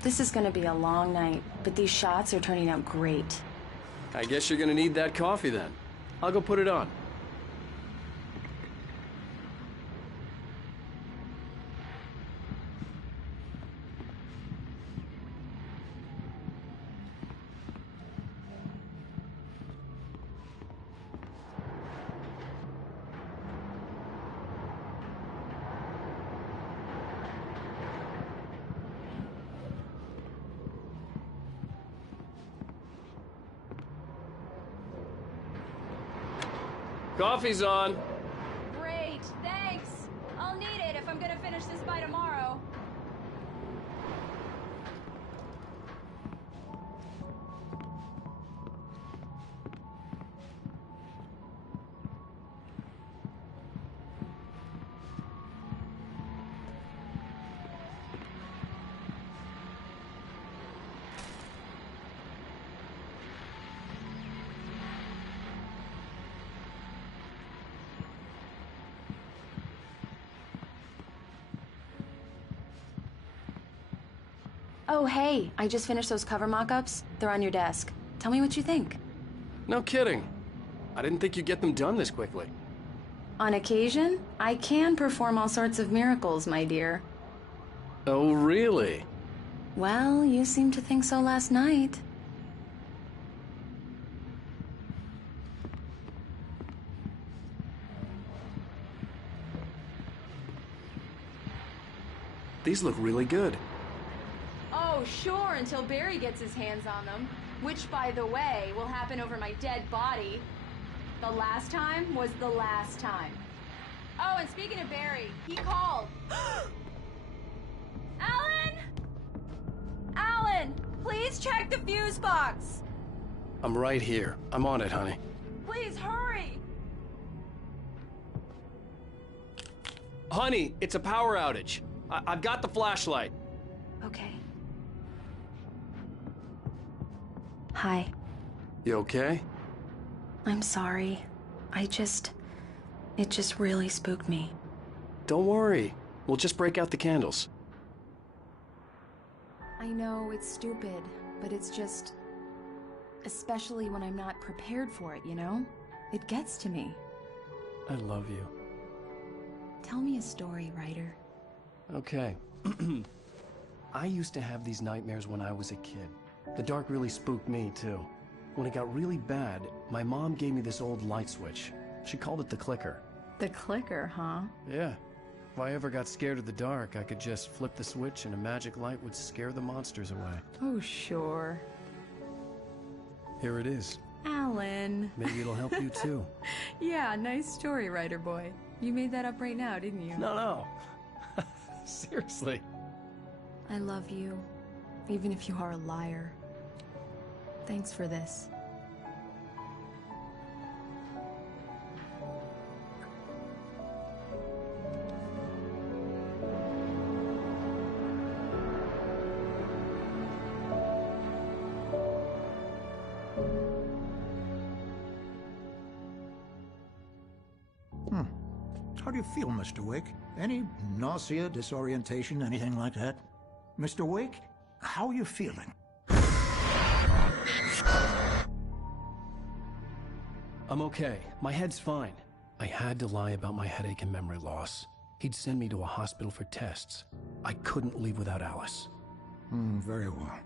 This is gonna be a long night, but these shots are turning out great. I guess you're gonna need that coffee then. I'll go put it on. Coffee's on. Great, thanks. I'll need it if I'm gonna finish this by tomorrow. Oh, hey, I just finished those cover mock-ups. They're on your desk. Tell me what you think. No kidding. I didn't think you'd get them done this quickly. On occasion, I can perform all sorts of miracles, my dear. Oh, really? Well, you seemed to think so last night. These look really good. Oh, sure, until Barry gets his hands on them. Which, by the way, will happen over my dead body. The last time was the last time. Oh, and speaking of Barry, he called. Alan! Alan! Please check the fuse box! I'm right here. I'm on it, honey. Please, hurry! Honey, it's a power outage. I've got the flashlight. Okay. Hi. You okay? I'm sorry. It just really spooked me. Don't worry. We'll just break out the candles. I know it's stupid, but it's just... especially when I'm not prepared for it, you know? It gets to me. I love you. Tell me a story, writer. Okay. I used to have these nightmares when I was a kid. The dark really spooked me, too. When it got really bad, my mom gave me this old light switch. She called it the clicker. The clicker, huh? Yeah. If I ever got scared of the dark, I could just flip the switch and a magic light would scare the monsters away. Oh, sure. Here it is. Alan. Maybe it'll help you, too. Yeah, nice story, writer boy. You made that up right now, didn't you? No. Seriously. I love you, even if you are a liar. Thanks for this. How do you feel, Mr. Wake? Any nausea, disorientation, anything like that? Mr. Wake, how are you feeling? I'm okay. My head's fine. I had to lie about my headache and memory loss. He'd send me to a hospital for tests. I couldn't leave without Alice. Very well.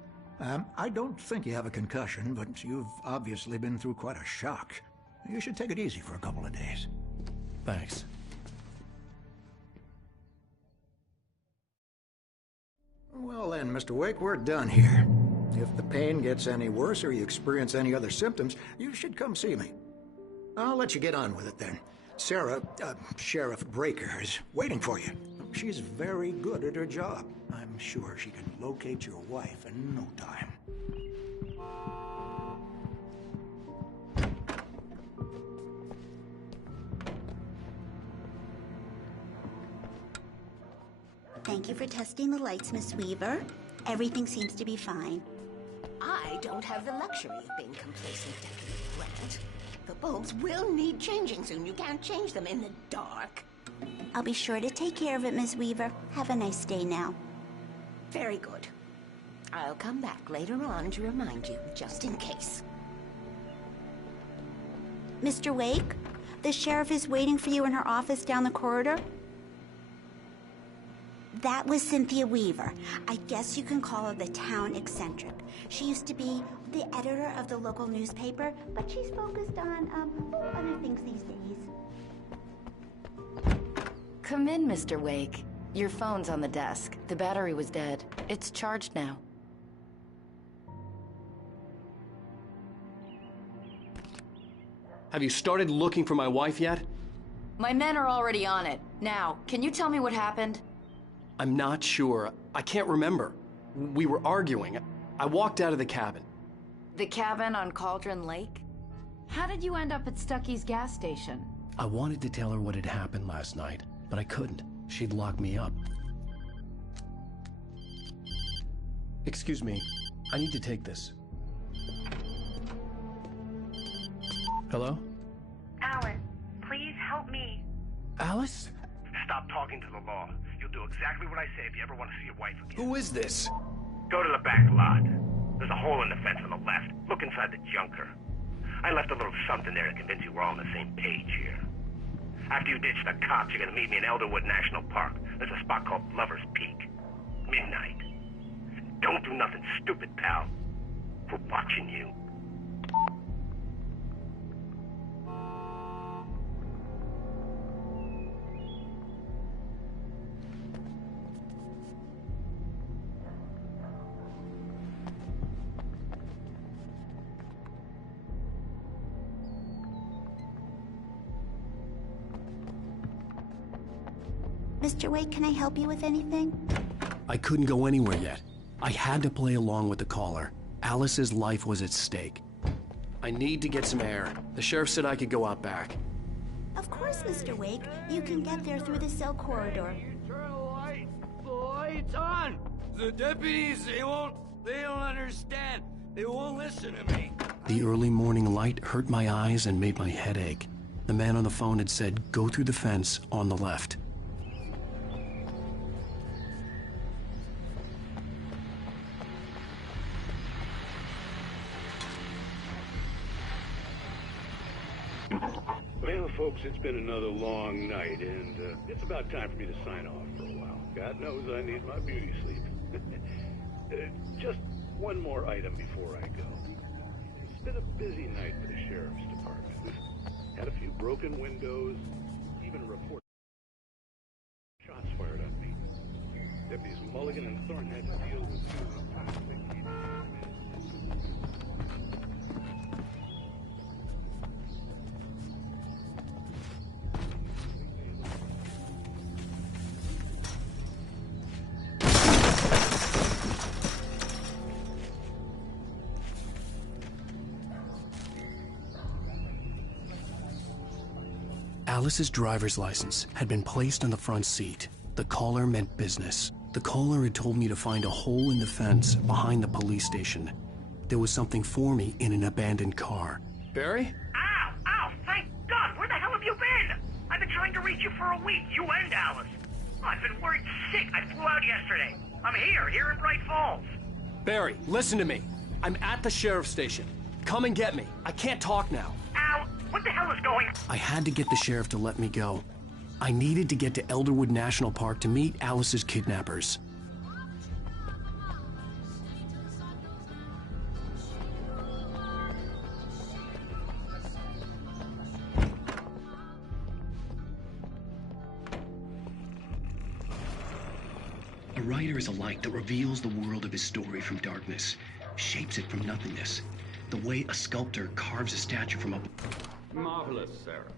I don't think you have a concussion, but you've obviously been through quite a shock. You should take it easy for a couple of days. Thanks. Well then, Mr. Wake, we're done here. If the pain gets any worse or you experience any other symptoms, you should come see me. I'll let you get on with it then. Sarah, Sheriff Breaker, is waiting for you. She's very good at her job. I'm sure she can locate your wife in no time. Thank you for testing the lights, Miss Weaver. Everything seems to be fine. I don't have the luxury of being complacent, Deputy Grant. The bulbs will need changing soon. You can't change them in the dark. I'll be sure to take care of it, Miss Weaver. Have a nice day now. Very good. I'll come back later on to remind you, just in case. Mr. Wake, the sheriff is waiting for you in her office down the corridor. That was Cynthia Weaver. I guess you can call her the town eccentric. She used to be the editor of the local newspaper, but she's focused on, other things these days. Come in, Mr. Wake. Your phone's on the desk. The battery was dead. It's charged now. Have you started looking for my wife yet? My men are already on it. Now, can you tell me what happened? I'm not sure. I can't remember. We were arguing. I walked out of the cabin. The cabin on Cauldron Lake? How did you end up at Stucky's gas station? I wanted to tell her what had happened last night, but I couldn't. She'd lock me up. Excuse me. I need to take this. Hello? Alice, please help me. Alice? Stop talking to the law. You'll do exactly what I say if you ever want to see your wife again. Who is this? Go to the back lot. There's a hole in the fence on the left. Look inside the junker. I left a little something there to convince you we're all on the same page here. After you ditch the cops, you're gonna meet me in Elderwood National Park. There's a spot called Lover's Peak. Midnight. Don't do nothing stupid, pal. We're watching you. Mr. Wake, can I help you with anything? I couldn't go anywhere yet. I had to play along with the caller. Alice's life was at stake. I need to get some air. The sheriff said I could go out back. Of course, Mr. Wake. You can get there through the cell corridor. Turn the lights on! The deputies, they don't understand. They won't listen to me. The early morning light hurt my eyes and made my head ache. The man on the phone had said, go through the fence on the left. Well, folks, it's been another long night, and it's about time for me to sign off for a while. God knows I need my beauty sleep. Just one more item before I go. It's been a busy night for the sheriff's department. We've had a few broken windows, even a report shots fired on me. Deputies Mulligan and Thorne had to deal with two toxic heat. Alice's driver's license had been placed on the front seat. The caller meant business. The caller had told me to find a hole in the fence behind the police station. There was something for me in an abandoned car. Barry? Ow! Ow! Thank God! Where the hell have you been? I've been trying to reach you for a week, you and Alice. I've been worried sick. I flew out yesterday. I'm here in Bright Falls. Barry, listen to me. I'm at the sheriff's station. Come and get me. I can't talk now. Ow! What the hell is going on? I had to get the sheriff to let me go. I needed to get to Elderwood National Park to meet Alice's kidnappers. A writer is a light that reveals the world of his story from darkness, shapes it from nothingness, the way a sculptor carves a statue from a... Marvelous, Sarah.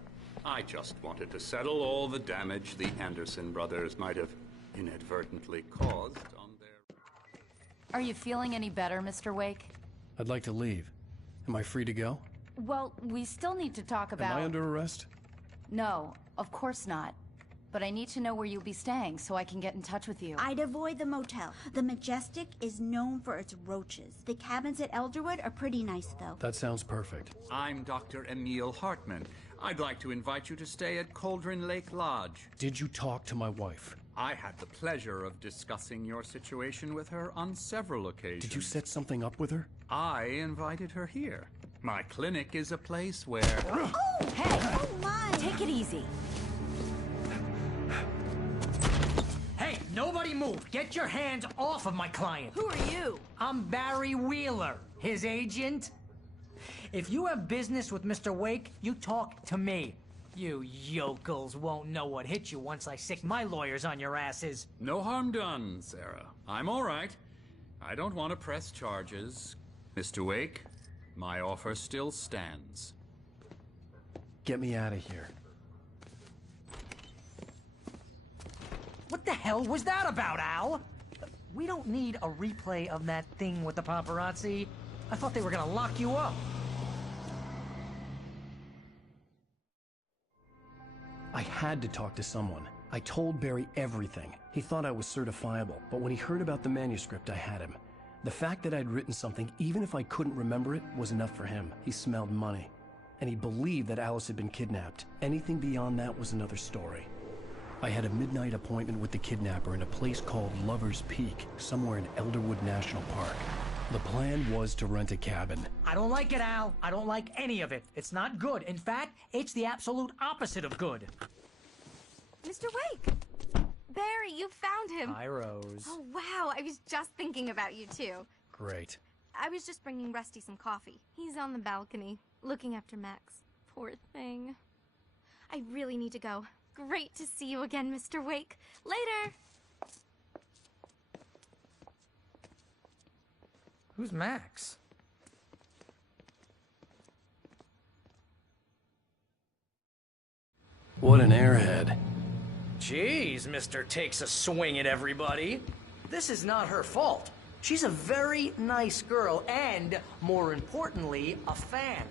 I just wanted to settle all the damage the Anderson brothers might have inadvertently caused on their... Are you feeling any better, Mr. Wake? I'd like to leave. Am I free to go? Well, we still need to talk about... Am I under arrest? No, of course not. But I need to know where you'll be staying so I can get in touch with you. I'd avoid the motel. The Majestic is known for its roaches. The cabins at Elderwood are pretty nice, though. That sounds perfect. I'm Dr. Emil Hartman. I'd like to invite you to stay at Cauldron Lake Lodge. Did you talk to my wife? I had the pleasure of discussing your situation with her on several occasions. Did you set something up with her? I invited her here. My clinic is a place where... Oh, hey! Oh, my! Take it easy. Hey, nobody move! Get your hands off of my client! Who are you? I'm Barry Wheeler, his agent. If you have business with Mr. Wake, you talk to me. You yokels won't know what hit you once I sick my lawyers on your asses. No harm done, Sarah. I'm all right. I don't want to press charges. Mr. Wake, my offer still stands. Get me out of here. What the hell was that about, Al? We don't need a replay of that thing with the paparazzi. I thought they were gonna lock you up. I had to talk to someone. I told Barry everything. He thought I was certifiable, but when he heard about the manuscript, I had him. The fact that I'd written something, even if I couldn't remember it, was enough for him. He smelled money. And he believed that Alice had been kidnapped. Anything beyond that was another story. I had a midnight appointment with the kidnapper in a place called Lover's Peak, somewhere in Elderwood National Park. The plan was to rent a cabin. I don't like it, Al. I don't like any of it. It's not good. In fact, it's the absolute opposite of good. Mr. Wake! Barry, you found him! Hi, Rose. Oh, wow. I was just thinking about you, too. Great. I was just bringing Rusty some coffee. He's on the balcony, looking after Max. Poor thing. I really need to go. Great to see you again, Mr. Wake. Later! Who's Max? What an airhead. Jeez, Mr. Takes a swing at everybody. This is not her fault. She's a very nice girl and, more importantly, a fan.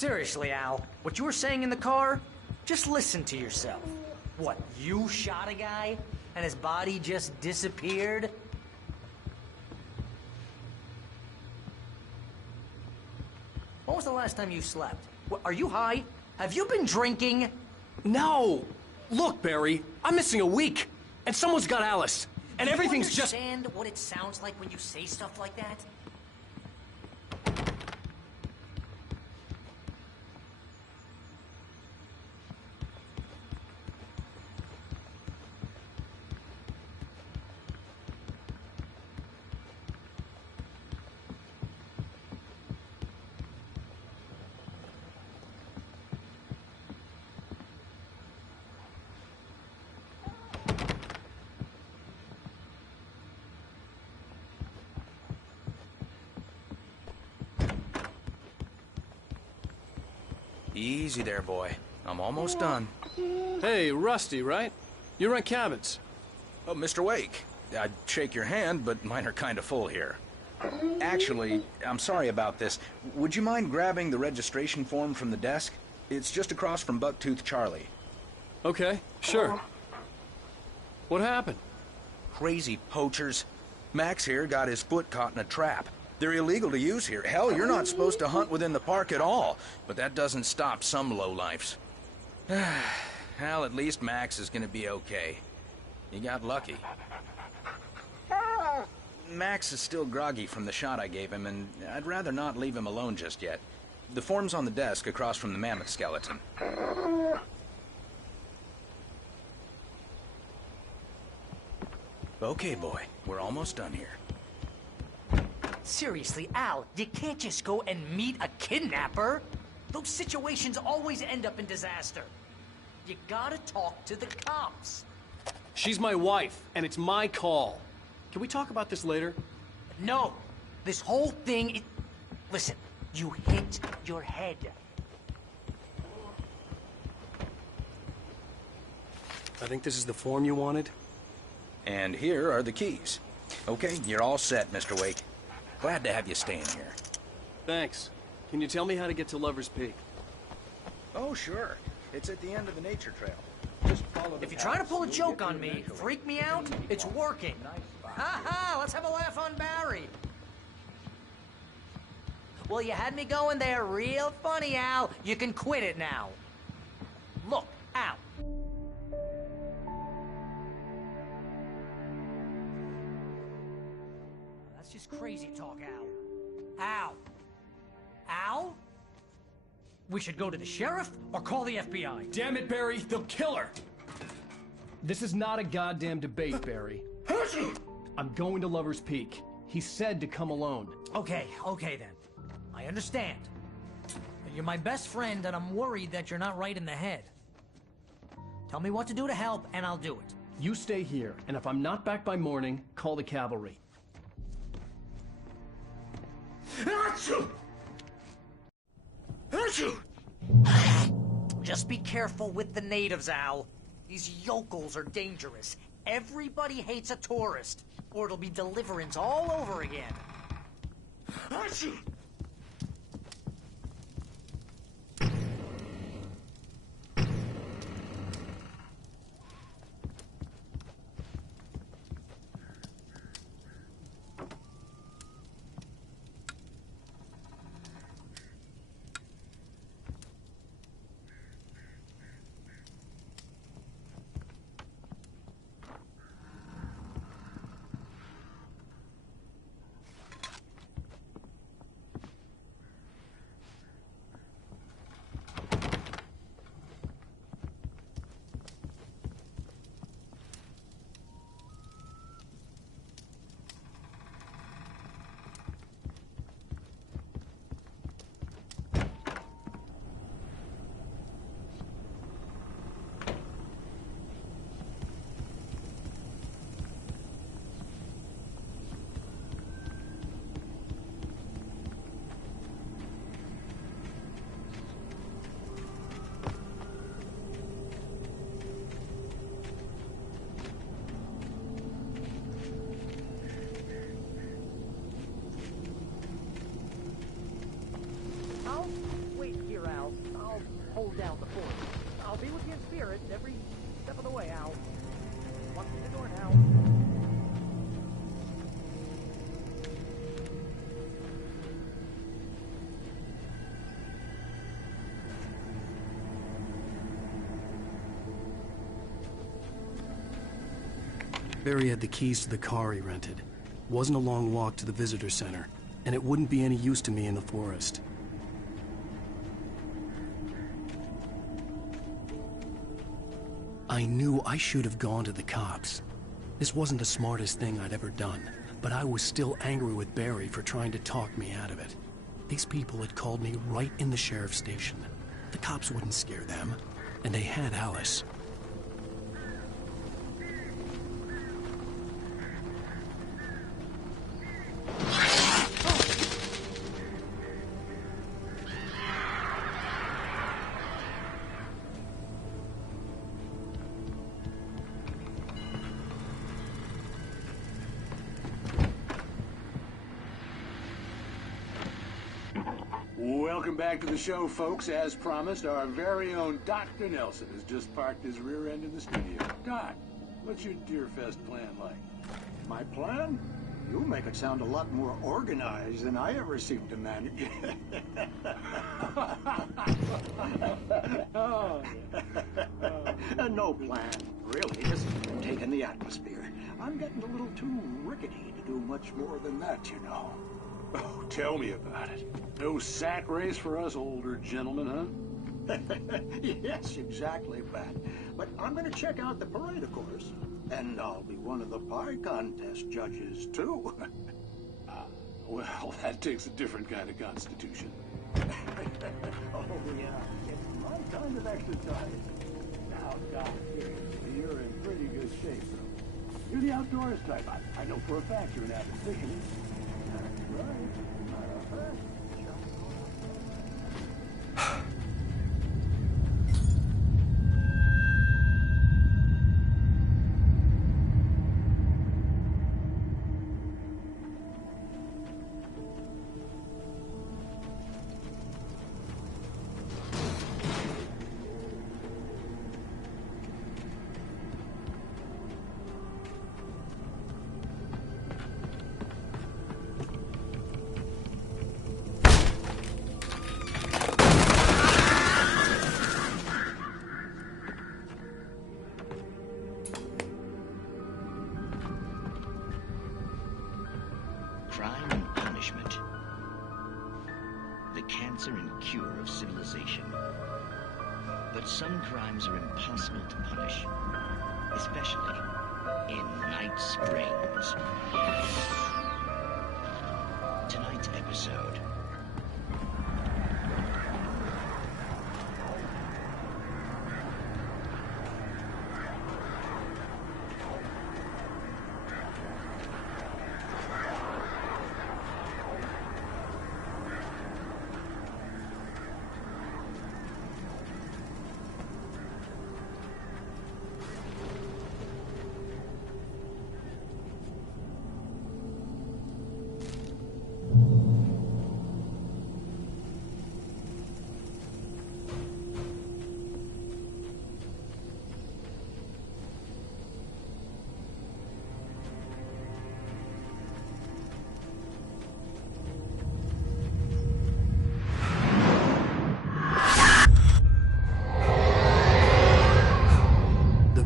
Seriously, Al, what you were saying in the car, just listen to yourself. What, you shot a guy and his body just disappeared? When was the last time you slept? What, are you high? Have you been drinking? No! Look, Barry, I'm missing a week, and someone's got Alice, and everything's just... Do you understand what it sounds like when you say stuff like that? Easy there, boy. I'm almost done. Hey, Rusty, right? You rent cabins. Oh, Mr. Wake. I'd shake your hand, but mine are kind of full here. Actually, I'm sorry about this. Would you mind grabbing the registration form from the desk? It's just across from Bucktooth Charlie. Okay, sure. What happened? Crazy poachers. Max here got his foot caught in a trap. They're illegal to use here. Hell, you're not supposed to hunt within the park at all. But that doesn't stop some lowlifes. Well, at least Max is gonna be okay. He got lucky. Max is still groggy from the shot I gave him, and I'd rather not leave him alone just yet. The form's on the desk across from the mammoth skeleton. Okay, boy. We're almost done here. Seriously, Al, you can't just go and meet a kidnapper. Those situations always end up in disaster. You gotta talk to the cops. She's my wife, and it's my call. Can we talk about this later? No. This whole thing... Listen, you hit your head. I think this is the form you wanted. And here are the keys. Okay, you're all set, Mr. Wake. Glad to have you staying here. Thanks. Can you tell me how to get to Lover's Peak? Oh, sure. It's at the end of the nature trail. Just follow the If you're trying to pull a joke on me, freak me out, it's working. Ha ha! Let's have a laugh on Barry. Well, you had me going there real funny, Al. You can quit it now. Look, Al. That's just crazy talk, Al. Al. Al? We should go to the sheriff or call the FBI. Damn it, Barry, they'll kill her! This is not a goddamn debate, Barry. I'm going to Lover's Peak. He said to come alone. Okay then. I understand. But you're my best friend, and I'm worried that you're not right in the head. Tell me what to do to help, and I'll do it. You stay here, and if I'm not back by morning, call the cavalry. Just be careful with the natives, Al. These yokels are dangerous. Everybody hates a tourist, or it'll be Deliverance all over again. Wait here, Al. I'll hold down the fort. I'll be with you in spirit every step of the way, Al. Walk through the door now. Barry had the keys to the car he rented. Wasn't a long walk to the visitor center, and it wouldn't be any use to me in the forest. I knew I should have gone to the cops. This wasn't the smartest thing I'd ever done, but I was still angry with Barry for trying to talk me out of it. These people had called me right in the sheriff's station. The cops wouldn't scare them, and they had Alice. Welcome back to the show, folks. As promised, our very own Dr. Nelson has just parked his rear end in the studio. Doc, what's your Deerfest plan like? My plan? You make it sound a lot more organized than I ever seem to manage. No plan, really. Just taking the atmosphere. I'm getting a little too rickety to do much more than that, you know. Oh, tell me about it. No sack race for us older gentlemen, huh? Yes, exactly, Pat. But I'm going to check out the parade, of course. And I'll be one of the pie contest judges, too. Well, that takes a different kind of constitution. Oh, yeah. It's my kind of exercise. Now, Doc, you're in pretty good shape, though. You're the outdoors type. I know for a fact you're an avid fisherman. That's right. Matter of fact. cure of civilization. But some crimes are impossible to punish, especially in Night Springs. Tonight's episode.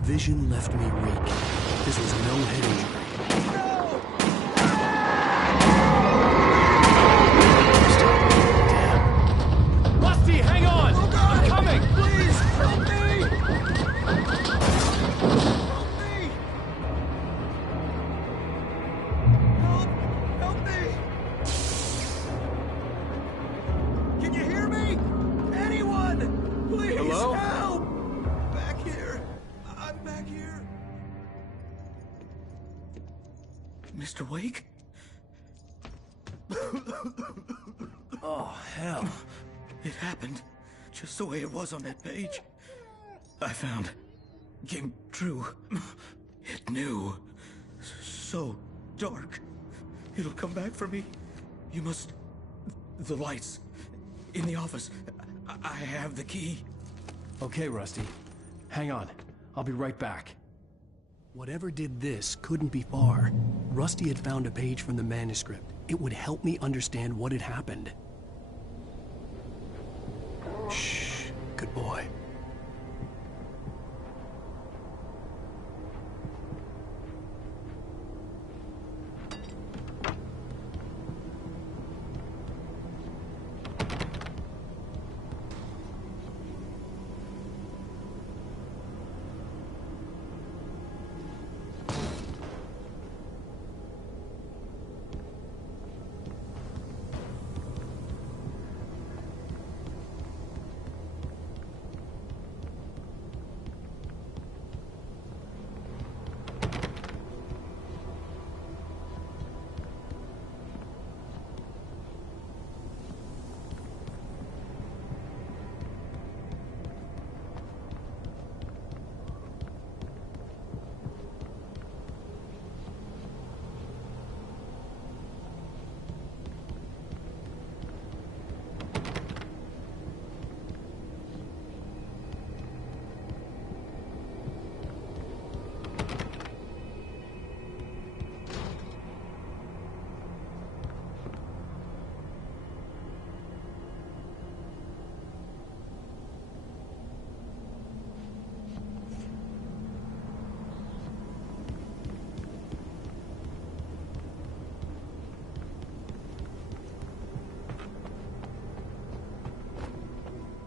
Vision left me weak. This was no head injury. Damn. Rusty, hang on! Oh God! I'm coming! Please, help me! Help me! Can you hear me? Anyone? Please, hello? help! Back here. I'm back here. Mr. Wake? Oh, hell. It happened just the way it was on that page. I found. Came true. It knew. So dark. It'll come back for me. You must... The lights. In the office. I have the key. Okay, Rusty. Hang on. I'll be right back. Whatever did this couldn't be far. Rusty had found a page from the manuscript. It would help me understand what had happened. Shh. Good boy.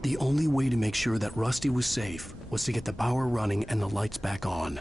The only way to make sure that Rusty was safe was to get the power running and the lights back on.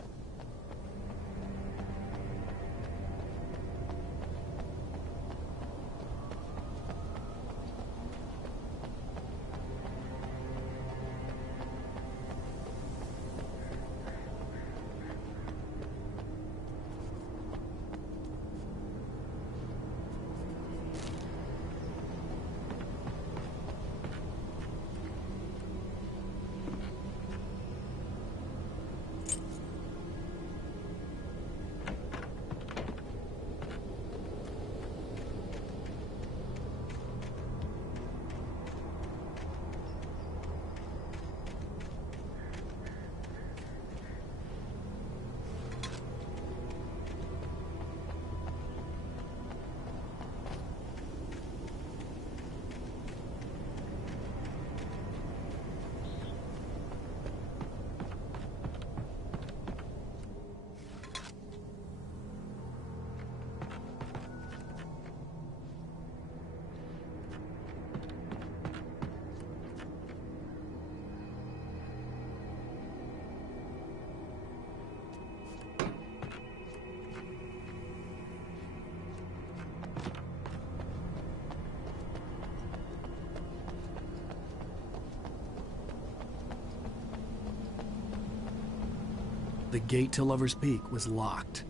The gate to Lover's Peak was locked.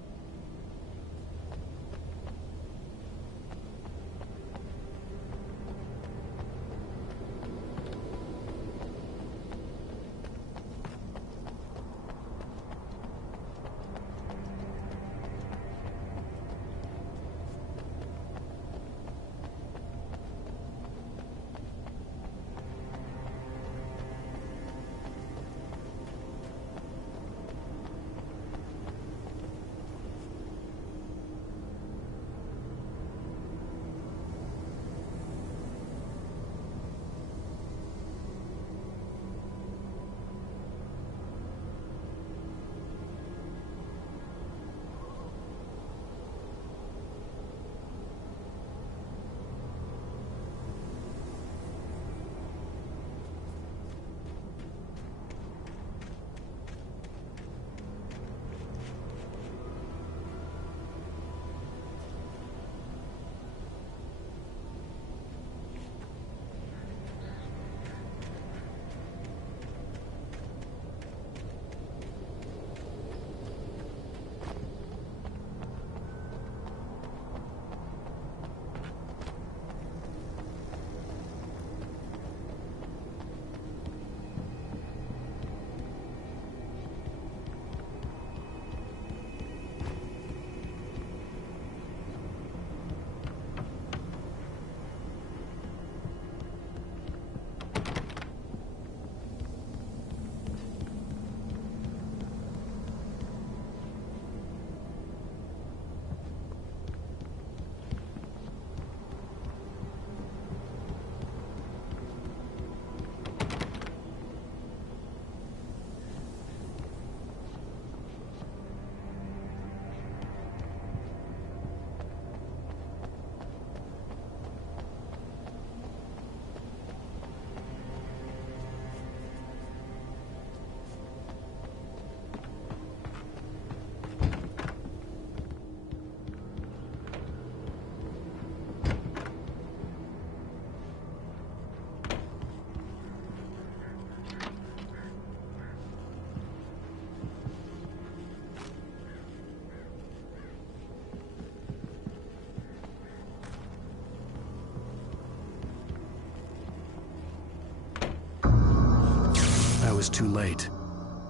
It was too late.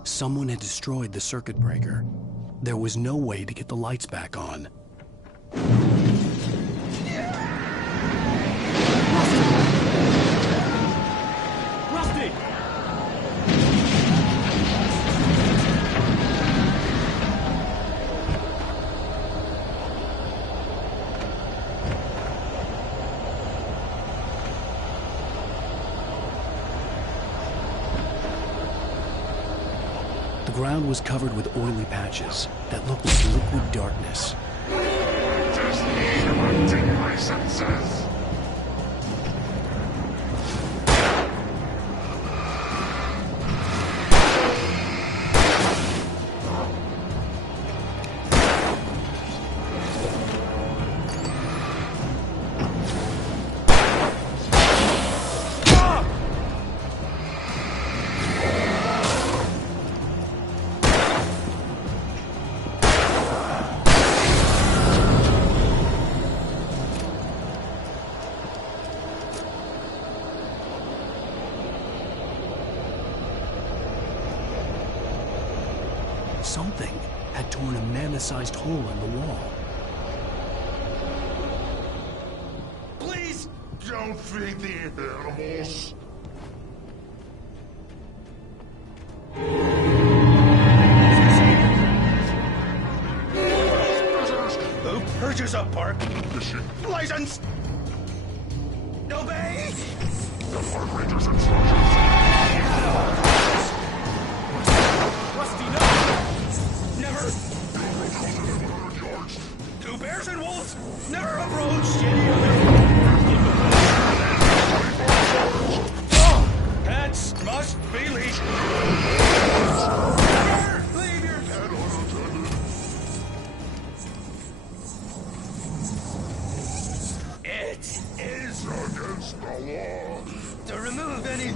Someone had destroyed the circuit breaker. There was no way to get the lights back on. Rusty! The ground was covered with oily patches that looked like liquid darkness. Just interrupting my senses. Something had torn a mammoth-sized hole in the wall. Please don't feed the animals. Who purges a park license? Obey! The Park Ranger's instructions. Rusty, no! Never! Two bears and wolves never approached any other. Cats must be leashed. Never leave your pet unattended. It is against the law to remove any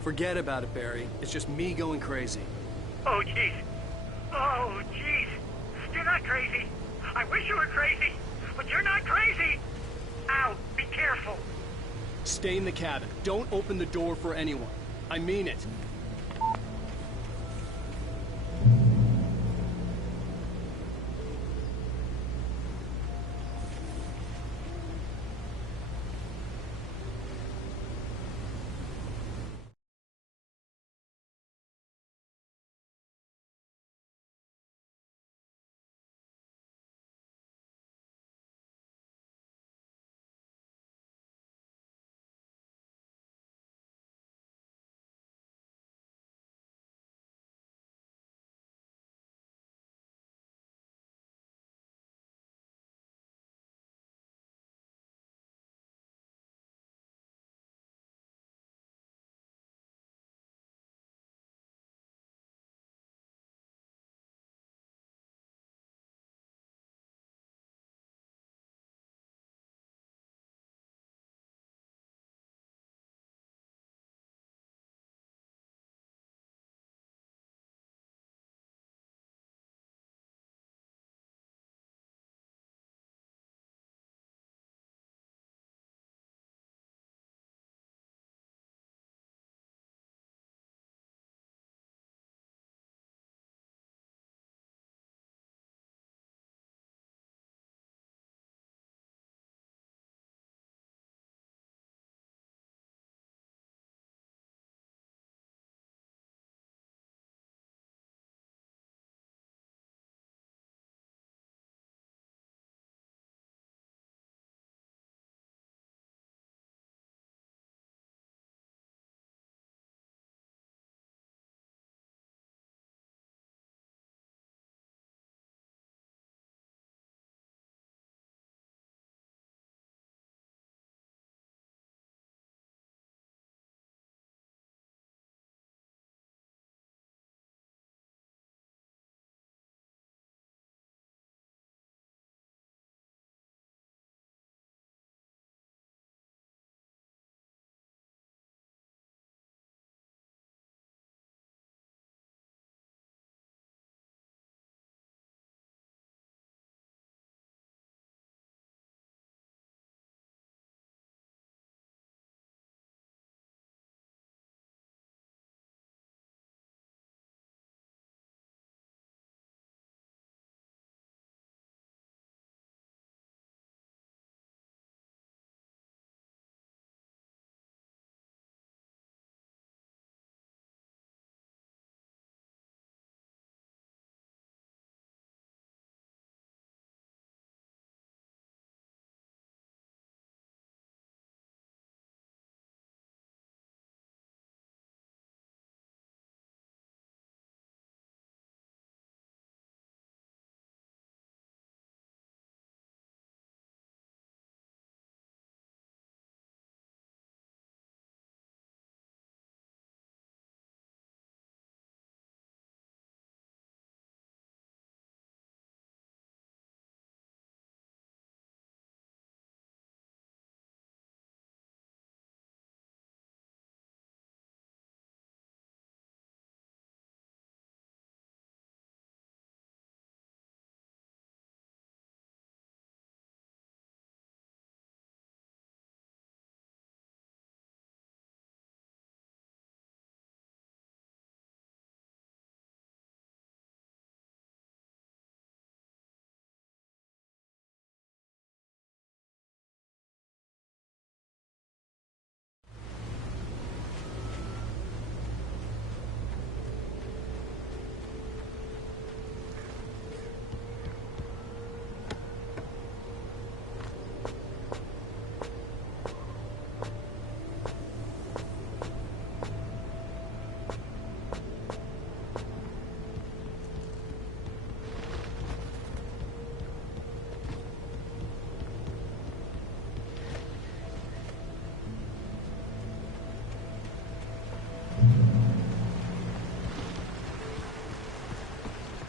Forget about it, Barry. It's just me going crazy. Oh, jeez. Oh, jeez. You're not crazy. I wish you were crazy, but you're not crazy. Ow, be careful. Stay in the cabin. Don't open the door for anyone. I mean it.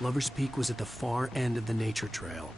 Lover's Peak was at the far end of the nature trail.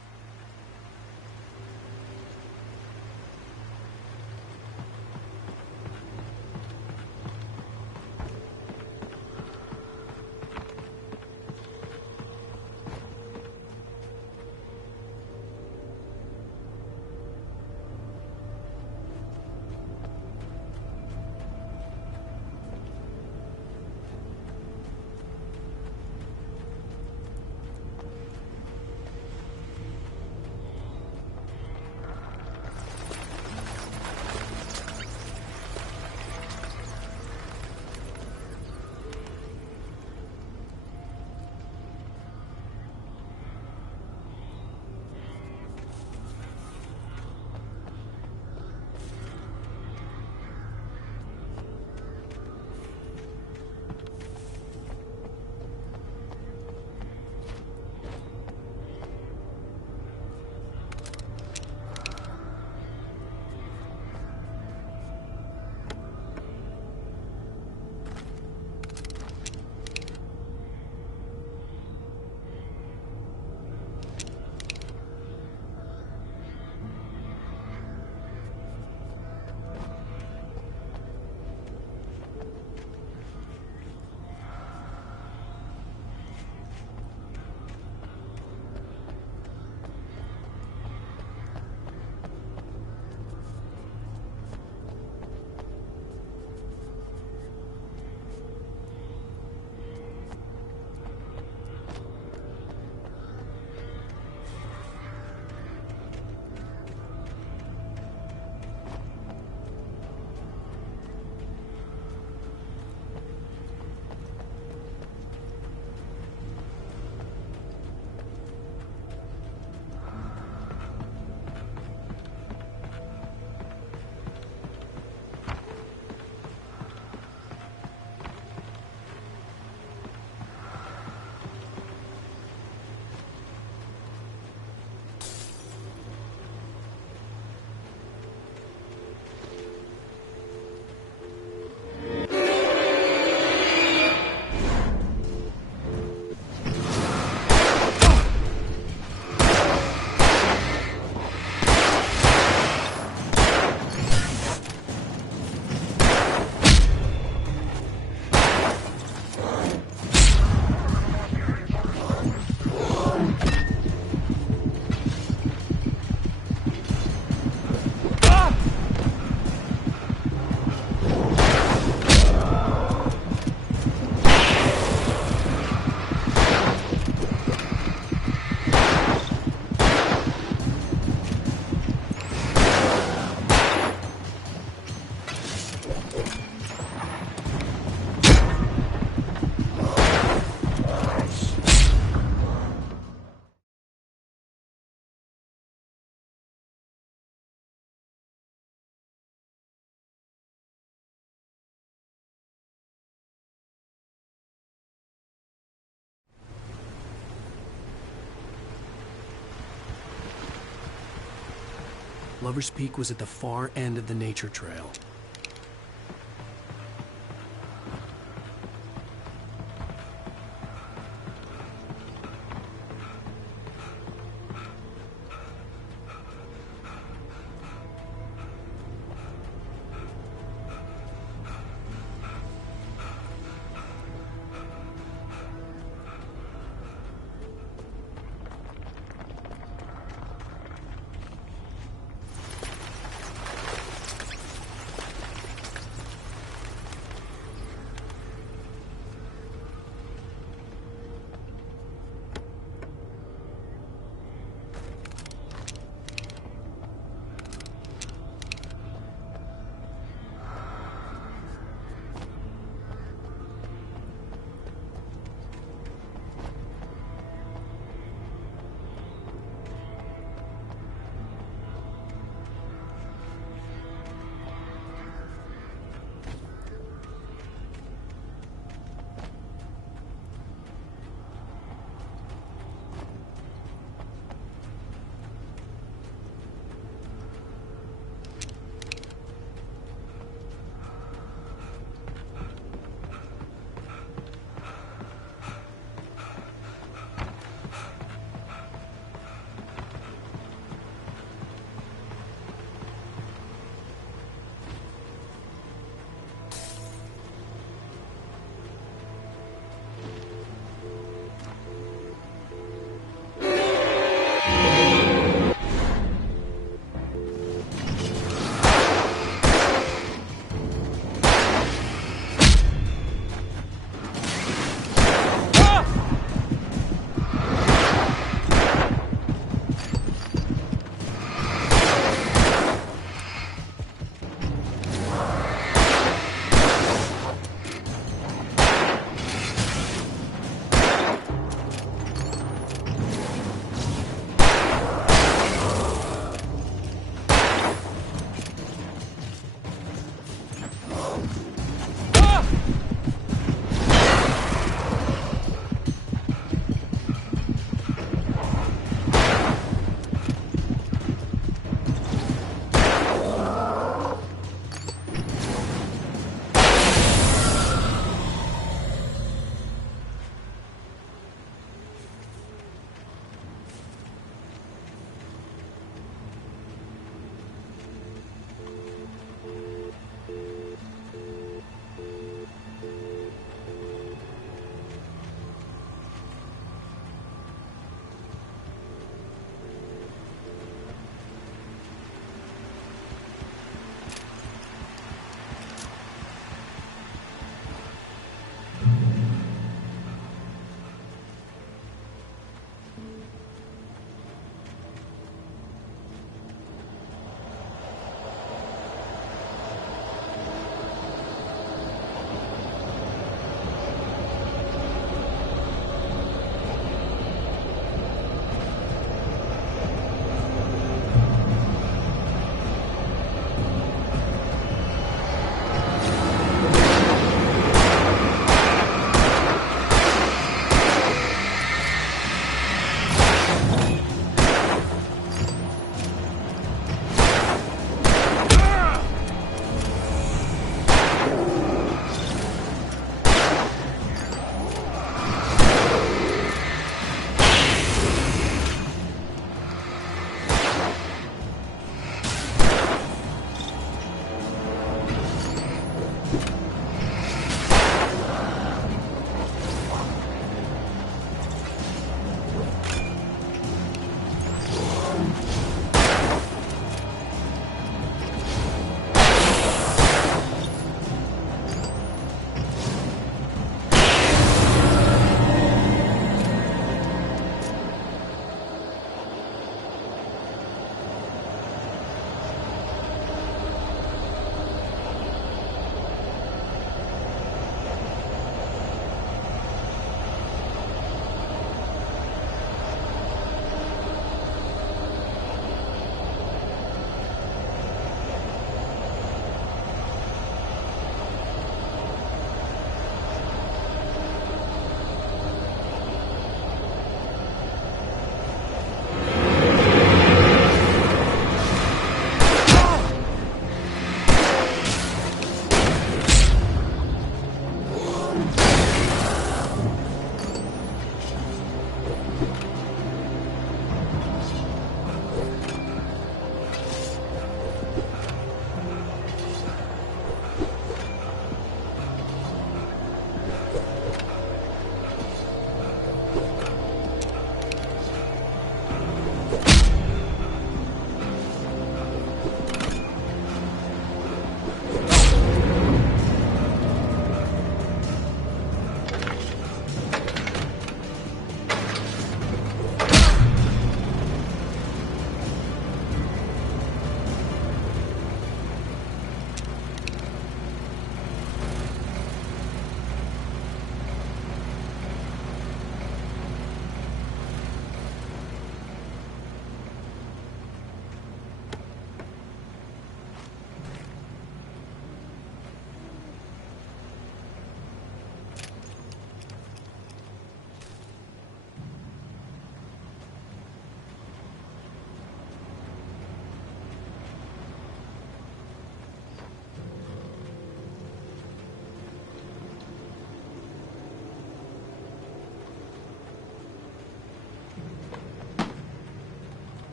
Lover's Peak was at the far end of the nature trail.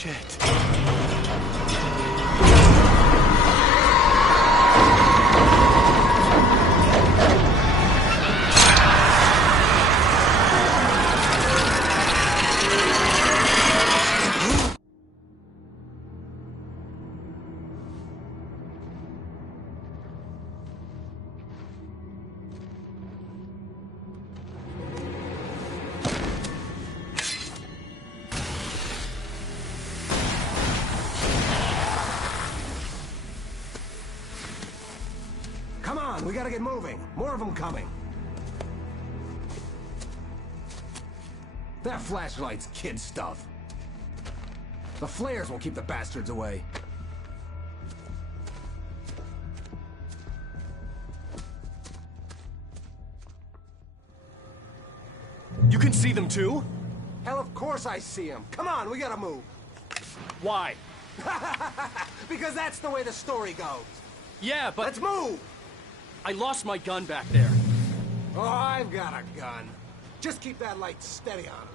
Shit. Come on, we gotta get moving. More of them coming. That flashlight's kid stuff. The flares will keep the bastards away. You can see them too? Hell, of course I see them. Come on, we gotta move. Why? Because that's the way the story goes. Yeah, but... Let's move! I lost my gun back there. Oh, I've got a gun. Just keep that light steady on him.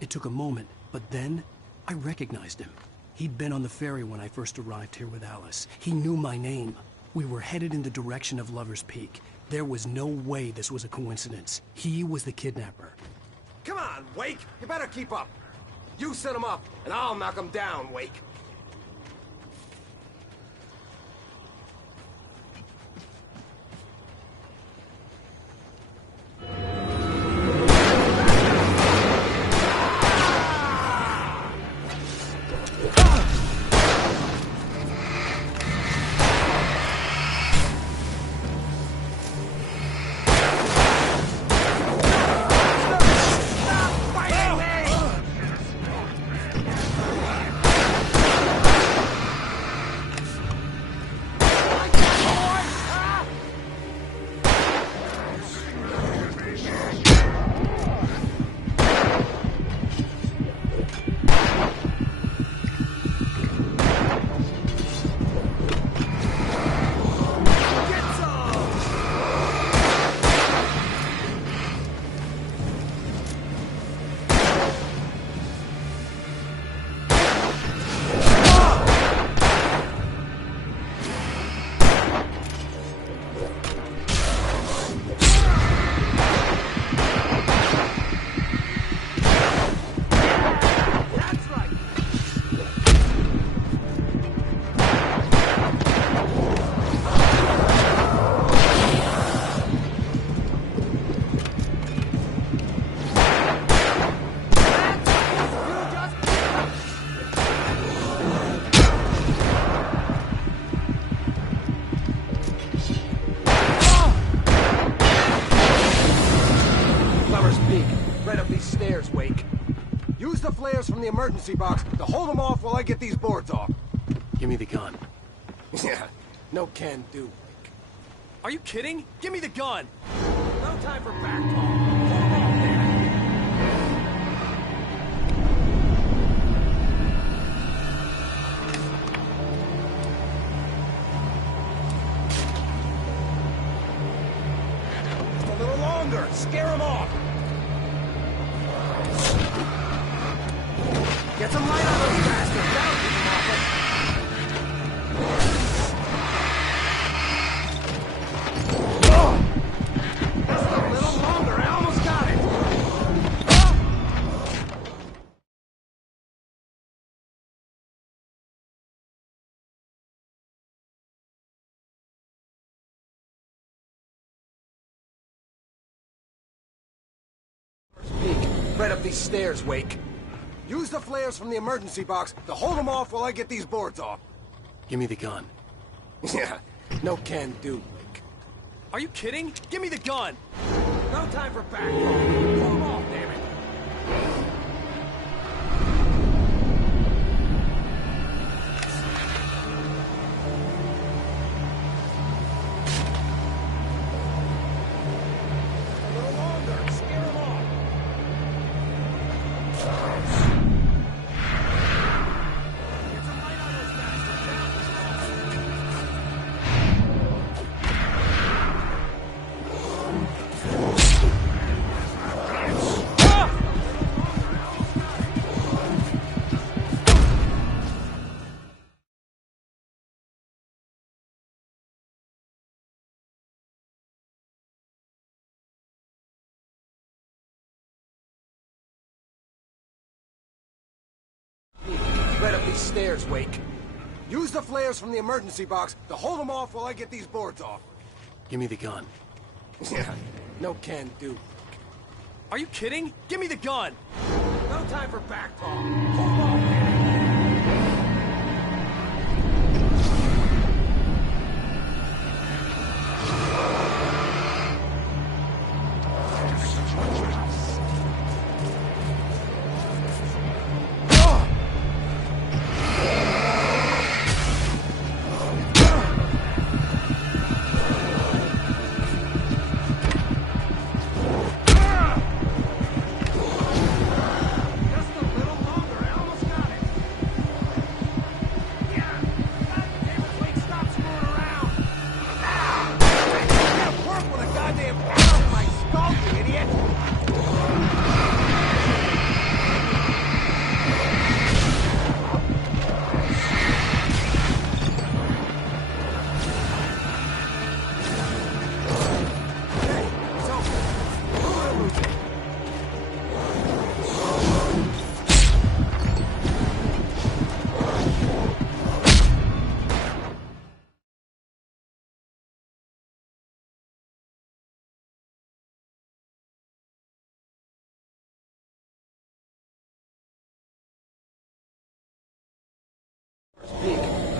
It took a moment, but then I recognized him. He'd been on the ferry when I first arrived here with Alice. He knew my name. We were headed in the direction of Lover's Peak. There was no way this was a coincidence. He was the kidnapper. Come on, Wake! You better keep up. You set him up, and I'll knock him down, Wake. From the emergency box to hold them off while I get these boards off. Give me the gun. Yeah, no can do, Wake. Are you kidding? Give me the gun! No time for back talk. Hold them off, damn it. A little longer. Scare them off. Get some light on those bastards! That'll keep them off us! Just a little longer, I almost got it! Peek, right up these stairs, Wake. Use the flares from the emergency box to hold them off while I get these boards off. Give me the gun. Yeah, no can do, Wake. Are you kidding? Give me the gun! No time for back talk. Pull them off, damn it. A little longer. Scare them off. these stairs, Wake. Use the flares from the emergency box to hold them off while I get these boards off. Give me the gun. Yeah, no can do. Are you kidding? Give me the gun! No time for back talk. Hold on, man.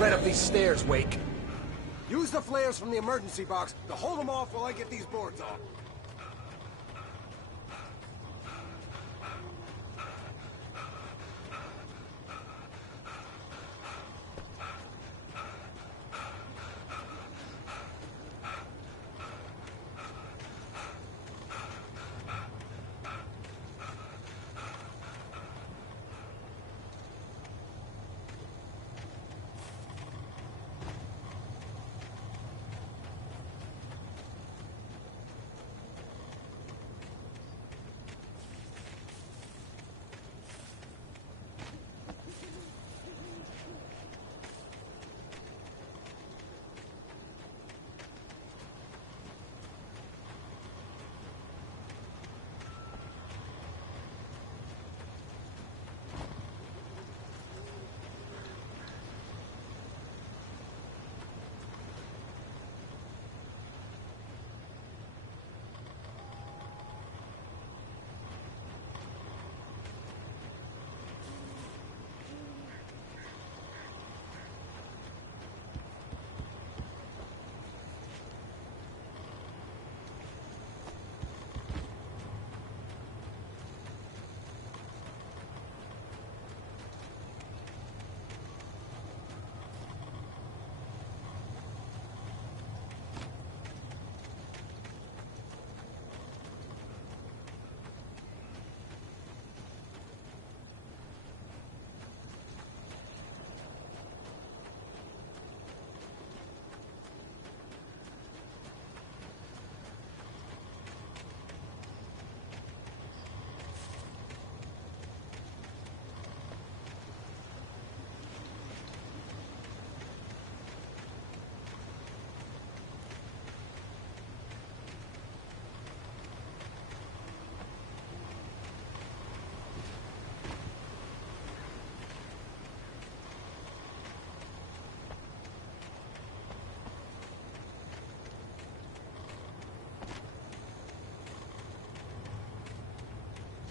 Right up these stairs, Wake. Use the flares from the emergency box to hold them off while I get these boards off.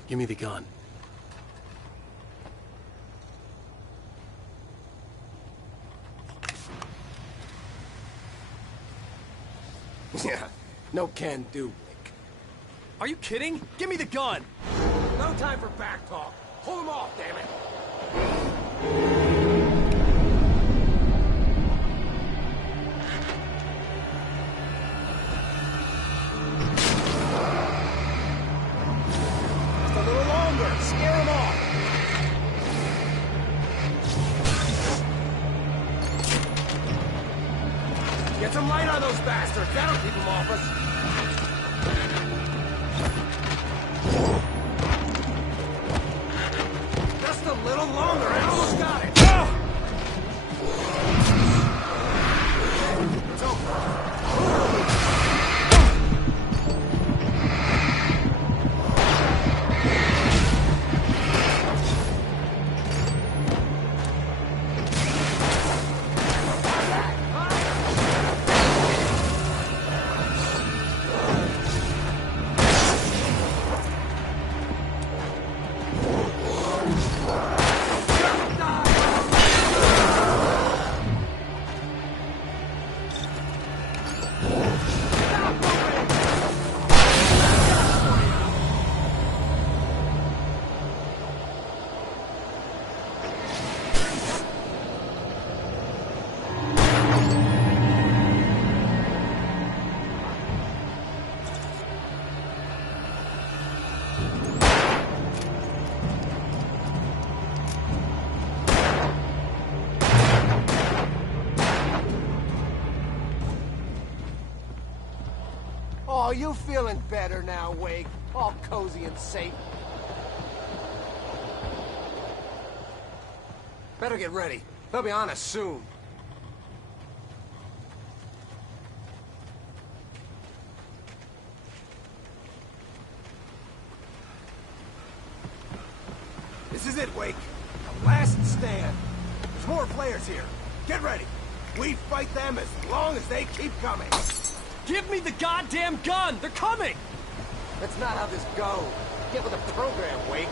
Give me the gun. Yeah, no can do, Wake. Are you kidding? Give me the gun! No time for back talk. Hold them off, damn it! Just a little longer. Scare them off. Get some light on those bastards. That'll keep them off us. Just a little longer. I almost got it. It's over. Oh, you feeling better now, Wake? All cozy and safe. Better get ready. They'll be on us soon. This is it, Wake. The last stand. There's more players here. Get ready. We fight them as long as they keep coming. Give me the goddamn gun! They're coming! That's not how this goes. Get with the program, Wake.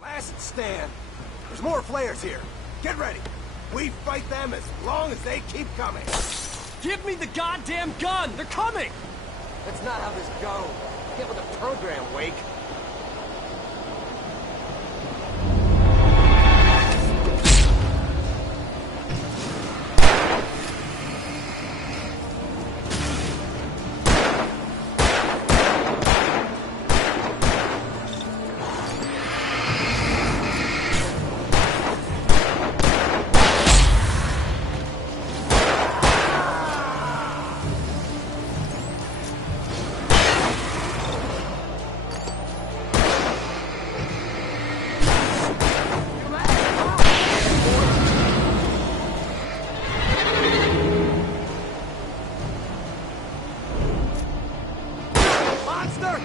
Last stand. There's more players here. Get ready. We fight them as long as they keep coming. Give me the goddamn gun! They're coming! That's not how this goes. Get with the program, Wake. Monster!